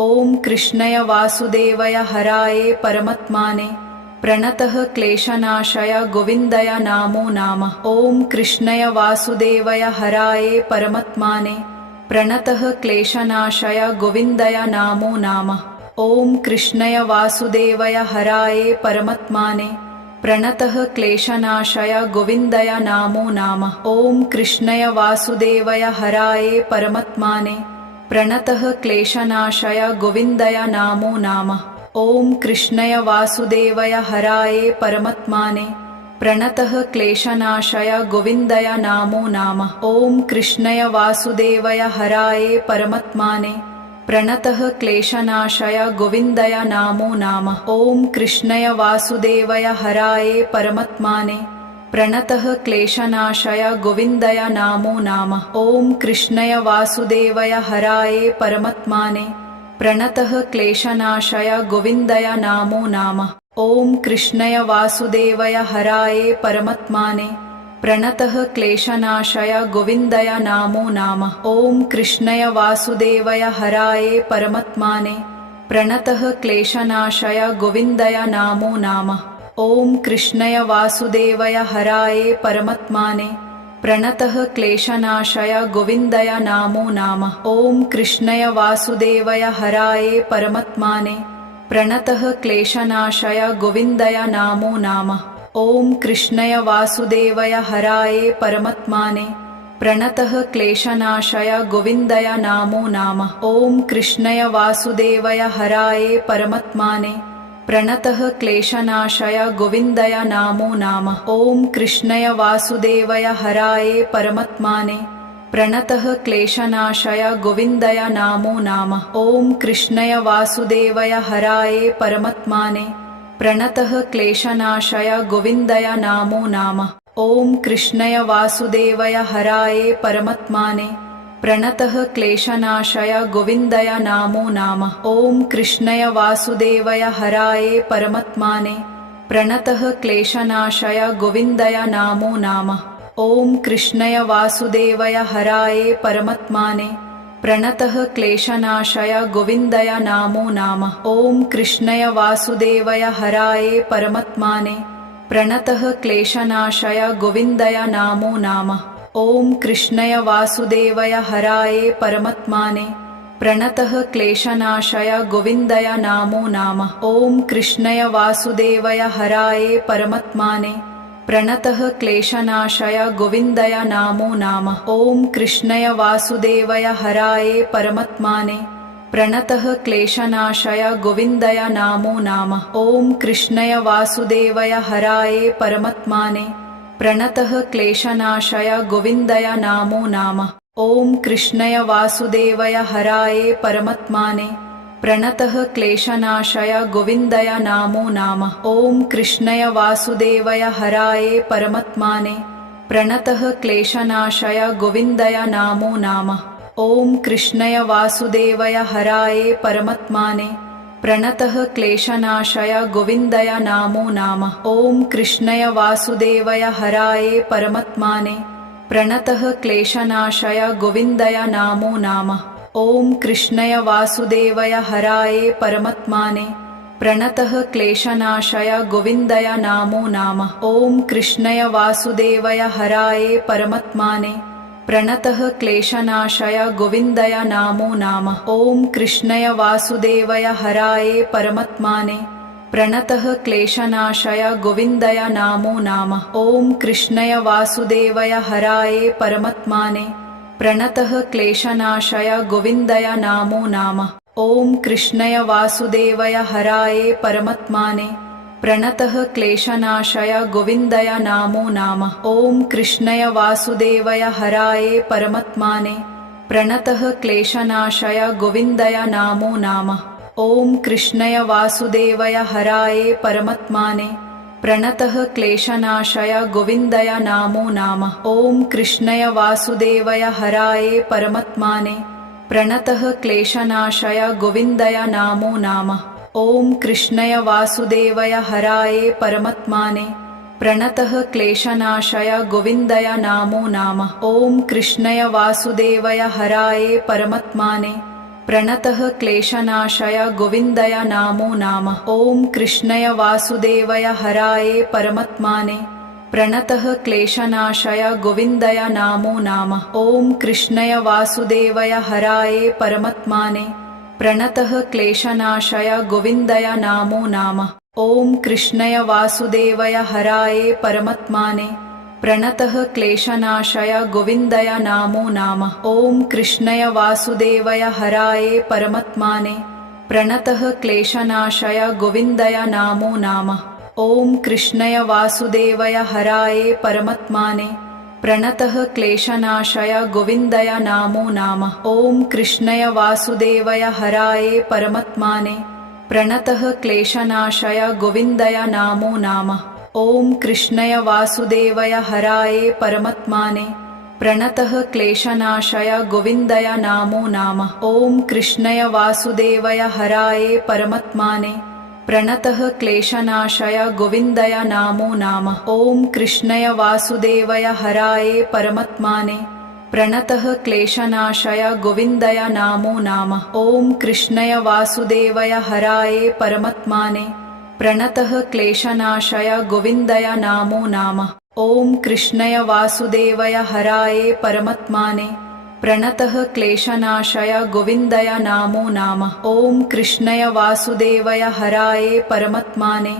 ॐ कृष्णय वासुदेवय हराये परमात्मने प्रणतः क्लेशनाशय गोविन्दय नामो नामः। ॐ कृष्णय वासुदेवय हराये परमात्मने प्रणतः क्लेशनाशय गोविन्दय नामो नामः। ॐ कृष्णय वासुदेवय हराये परमात्मने प्रणतः क्लेशनाशय गोविन्दय नामो नामः। ॐ कृष्णय वासुदेवय हराये परमात्मने प्रणतः क्लेशनाशय गोविन्दय नामो नामः। ॐ कृष्णय वासुदेवय हराये परमात्मने प्रणतः क्लेशनाशय गोविन्दय नामो नामः। ॐ कृष्णय वासुदेवय हराये परमात्मने प्रणतः क्लेशनाशय गोविन्दय नामो नामः। ॐ कृष्णय वासुदेवय हराये परमात्मने प्रणतः क्लेशनाशय गोविन्दय नामो नामः। ॐ कृष्णय वासुदेवय हराये परमात्मने प्रणतः क्लेशनाशय गोविन्दय नामो नामः। ॐ कृष्णय वासुदेवय हराये परमात्मने प्रणतः क्लेशनाशय गोविन्दय नामो नामः। ॐ कृष्णय वासुदेवय हराये परमात्मने प्रणतः क्लेशनाशय गोविन्दय नामो नामः। ॐ कृष्णय वासुदेवय हराये परमात्मने प्रणतः क्लेशनाशय गोविन्दय नामो नामः। ॐ कृष्णय वासुदेवय हराये परमात्मने प्रणतः क्लेशनाशय गोविन्दय नामो नामः। ॐ कृष्णय वासुदेवय हराये परमात्मने प्रणतः क्लेशनाशय गोविन्दय नामो नामः। ॐ कृष्णय वासुदेवय हराये परमात्मने प्रणतः क्लेशनाशय गोविन्दय नामो नामः। ॐ कृष्णय वासुदेवय हराये परमात्मने प्रणतः क्लेशनाशय गोविन्दय नामो नामः। ॐ कृष्णय वासुदेवय हराये परमात्मने प्रणतः क्लेशनाशय गोविन्दय नामो नामः। ॐ कृष्णय वासुदेवय हराये परमात्मने प्रणतः क्लेशनाशय गोविन्दय नामो नामः। ॐ कृष्णय वासुदेवय हराये परमात्मने प्रणतः क्लेशनाशय गोविन्दय नामो नामः। ॐ कृष्णय वासुदेवय हराये परमात्मने प्रणतः क्लेशनाशय गोविन्दय नामो नामः। ॐ कृष्णय वासुदेवय हराये परमात्मने प्रणतः क्लेशनाशय गोविन्दय नामो नामः। ॐ कृष्णय वासुदेवय हराये परमात्मने प्रणतः क्लेशनाशय गोविन्दय नामो नामः। ॐ कृष्णय वासुदेवय हराये परमात्मने प्रणतः क्लेशनाशय गोविन्दय नामो नामः। ॐ कृष्णय वासुदेवय हराये परमात्मने प्रणतः क्लेशनाशय गोविन्दय नामो नामः। ॐ कृष्णय वासुदेवय हराये परमात्मने प्रणतः क्लेशनाशय गोविन्दय नामो नामः। ॐ कृष्णय वासुदेवय हराये परमात्मने प्रणतः क्लेशनाशय गोविन्दय नामो नामः। ॐ कृष्णय वासुदेवय हराये परमात्मने प्रणतः क्लेशनाशय गोविन्दय नामो नामः। ॐ कृष्णय वासुदेवय हराये परमात्मने प्रणतः क्लेशनाशय गोविन्दय नामो नामः। ॐ कृष्णय वासुदेवय हराये परमात्मने प्रणतः क्लेशनाशय गोविन्दय नामो नामः। ॐ कृष्णय वासुदेवय हराये परमात्मने प्रणतः क्लेशनाशय गोविन्दय नामो नामः। ॐ कृष्णय वासुदेवय हराये परमात्मने प्रणतः क्लेशनाशय गोविन्दय नामो नामः। ॐ कृष्णय वासुदेवय हराये परमात्मने प्रणतः क्लेशनाशय गोविन्दय नामो नामः। ॐ कृष्णय वासुदेवय हराये परमात्मने प्रणतः क्लेशनाशय गोविन्दय नामो नामः। ॐ कृष्णय वासुदेवय हराये परमात्मने प्रणतः क्लेशनाशय गोविन्दय नामो नामः। ॐ कृष्णय वासुदेवय हराये परमात्मने प्रणतः क्लेशनाशय गोविन्दय नामो नामः। ॐ कृष्णय वासुदेवय हराये परमात्मने प्रणतः क्लेशनाशय गोविन्दय नामो नामः। ॐ कृष्णय वासुदेवय हराये परमात्मने प्रणतः क्लेशनाशय गोविन्दय नामो नामः। ॐ कृष्णय वासुदेवय हराये परमात्मने प्रणतः क्लेशनाशय गोविन्दय नामो नामः। ॐ कृष्णय वासुदेवय हराये परमात्मने प्रणतः क्लेशनाशय गोविन्दाय नमो नमः। ॐ कृष्णाय वासुदेवाय हराय परमात्मने प्रणतः क्लेशनाशय गोविन्दाय नमो नमः। ॐ कृष्णाय वासुदेवाय हराय परमात्मने प्रणतः क्लेशनाशय गोविन्दाय नमो नमः। ॐ कृष्णाय वासुदेवाय हराय परमात्मने प्रणतः क्लेशनाशय गोविन्दाय नमो नमः। ॐ कृष्णाय वासुदेवाय हराय परमात्मने प्रणतः क्लेशनाशय गोविन्दाय नमो नमः। ॐ कृष्णाय वासुदेवाय हराय परमात्मने प्रणतः क्लेशनाशय गोविन्दाय नमो नमः। ॐ कृष्णाय वासुदेवाय हराय परमात्मने प्रणतः क्लेशनाशय गोविन्दाय नमो नमः। ॐ कृष्णाय वासुदेवाय हराय परमात्मने प्रणतः क्लेशनाशय गोविन्दाय नमो नमः। ॐ कृष्णाय वासुदेवाय हराय परमात्मने प्रणतः क्लेशनाशय गोविन्दाय नमो नमः। ॐ कृष्णाय वासुदेवाय हराय परमात्मने प्रणतः क्लेशनाशय गोविन्दाय नमो नमः। ॐ कृष्णाय वासुदेवाय हराय परमात्मने प्रणतः क्लेशनाशय गोविन्दाय नमो नमः। ॐ कृष्णाय वासुदेवाय हराय परमात्मने प्रणतः क्लेशनाशय गोविन्दाय नमो नमः। ॐ कृष्णाय वासुदेवाय हराय परमात्मने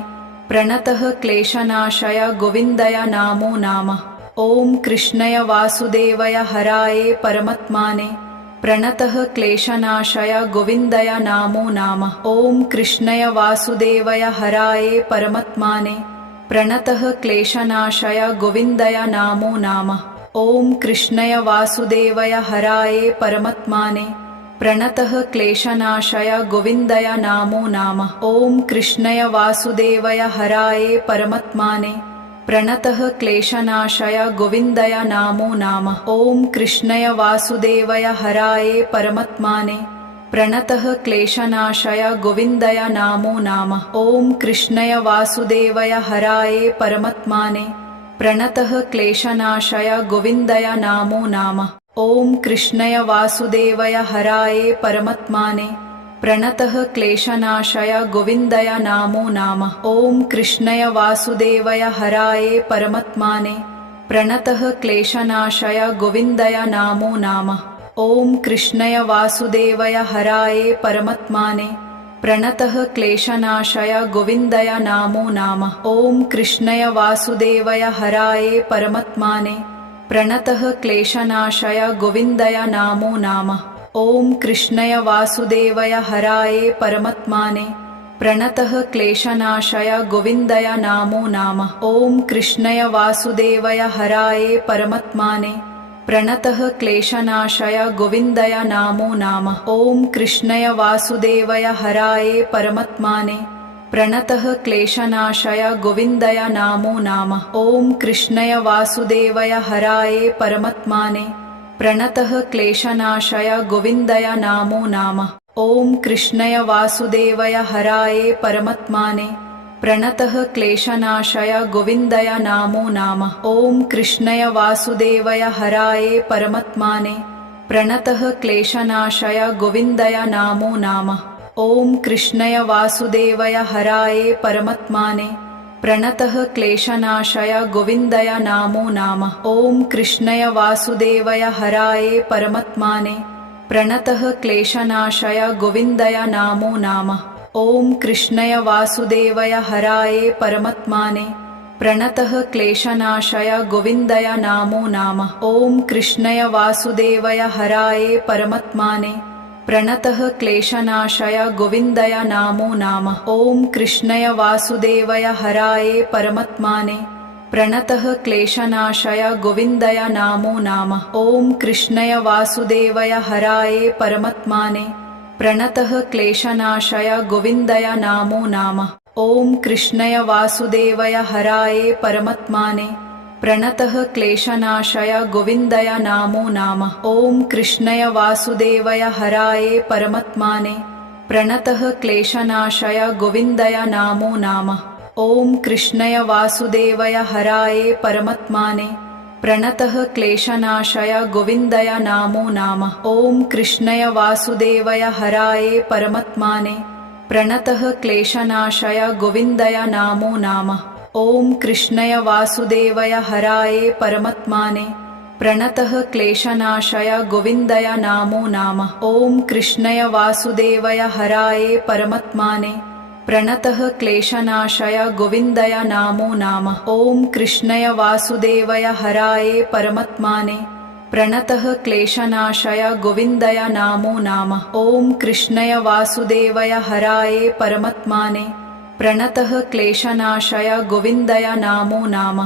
प्रणतः क्लेशनाशय गोविन्दाय नमो नमः। ॐ कृष्णाय वासुदेवाय हराय परमात्मने प्रणतः क्लेशनाशय गोविन्दाय नमो नमः। ॐ कृष्णाय वासुदेवाय हराय परमात्मने प्रणतः क्लेशनाशय गोविन्दाय नमो नमः। ॐ कृष्णाय वासुदेवाय हराय परमात्मने प्रणतः क्लेशनाशय गोविन्दाय नमो नमः। ॐ कृष्णाय वासुदेवाय हराय परमात्मने प्रणतः क्लेशनाशय गोविन्दाय नमो नमः। ॐ कृष्णाय वासुदेवाय हराय परमात्मने प्रणतः क्लेशनाशय गोविन्दाय नमो नमः। ॐ कृष्णाय वासुदेवाय हराय परमात्मने प्रणतः क्लेशनाशय गोविन्दाय नमो नमः। ॐ कृष्णाय वासुदेवाय हराय परमात्मने प्रणतः क्लेशनाशय गोविन्दाय नमो नमः। ॐ कृष्णाय वासुदेवाय हराय परमात्मने प्रणतः क्लेशनाशय गोविन्दाय नमो नमः। ॐ कृष्णाय वासुदेवाय हराय परमात्मने प्रणतः क्लेशनाशय गोविन्दाय नमो नमः। ॐ कृष्णाय वासुदेवाय हराय परमात्मने प्रणतः क्लेशनाशय गोविन्दाय नमो नमः। ॐ कृष्णाय वासुदेवाय हराय परमात्मने प्रणतः क्लेशनाशय गोविन्दाय नमो नमः। ॐ कृष्णाय वासुदेवाय हराय परमात्मने प्रणतः क्लेशनाशय गोविन्दाय नमो नमः। ॐ कृष्णाय वासुदेवाय हराय परमात्मने प्रणतः क्लेशनाशय गोविन्दाय नमो नमः। ॐ कृष्णाय वासुदेवाय हराय परमात्मने प्रणतः क्लेशनाशय गोविन्दाय नमो नमः। ॐ कृष्णाय वासुदेवाय हराय परमात्मने प्रणतः क्लेशनाशय गोविन्दाय नमो नमः। ॐ कृष्णाय वासुदेवाय हराय परमात्मने प्रणतः क्लेशनाशय गोविन्दाय नमो नमः। ॐ कृष्णाय वासुदेवाय हराय परमात्मने प्रणतः क्लेशनाशय गोविन्दाय नमो नमः। ॐ कृष्णाय वासुदेवाय हराय परमात्मने प्रणतः क्लेशनाशय गोविन्दाय नमो नमः। ॐ कृष्णाय वासुदेवाय हराय परमात्मने प्रणतः क्लेशनाशय गोविन्दाय नमो नमः। ॐ कृष्णाय वासुदेवाय हराय परमात्मने प्रणतः क्लेशनाशय गोविन्दाय नमो नमः। ॐ कृष्णाय वासुदेवाय हराय परमात्मने प्रणतः क्लेशनाशय गोविन्दाय नमो नमः। ॐ कृष्णाय वासुदेवाय हराय परमात्मने प्रणतः क्लेशनाशय गोविन्दाय नमो नमः। ॐ कृष्णाय वासुदेवाय हराय परमात्मने प्रणतः क्लेशनाशय गोविन्दाय नमो नमः। ॐ कृष्णाय वासुदेवाय हराय परमात्मने प्रणतः क्लेशनाशय गोविन्दाय नमो नमः। ॐ कृष्णाय वासुदेवाय हराय परमात्मने प्रणतः क्लेशनाशय गोविन्दय नामो नाम। ॐ कृष्णय वासुदेवय हराये परमात्मने प्रणतः क्लेशनाशय गोविन्दय नामो नाम। ॐ कृष्णय वासुदेवय हराये परमात्मने प्रणतः क्लेशनाशय गोविन्दय नामो नाम। ॐ कृष्णय वासुदेवय हराये परमात्मने प्रणतः क्लेशनाशय गोविन्दय नामो नाम। ॐ कृष्णय वासुदेवय हराये परमात्मने प्रणतः क्लेशनाशय गोविन्दय नामो नाम। ॐ कृष्णय वासुदेवय हराये परमात्मने प्रणतः क्लेशनाशय गोविन्दय नामो नाम।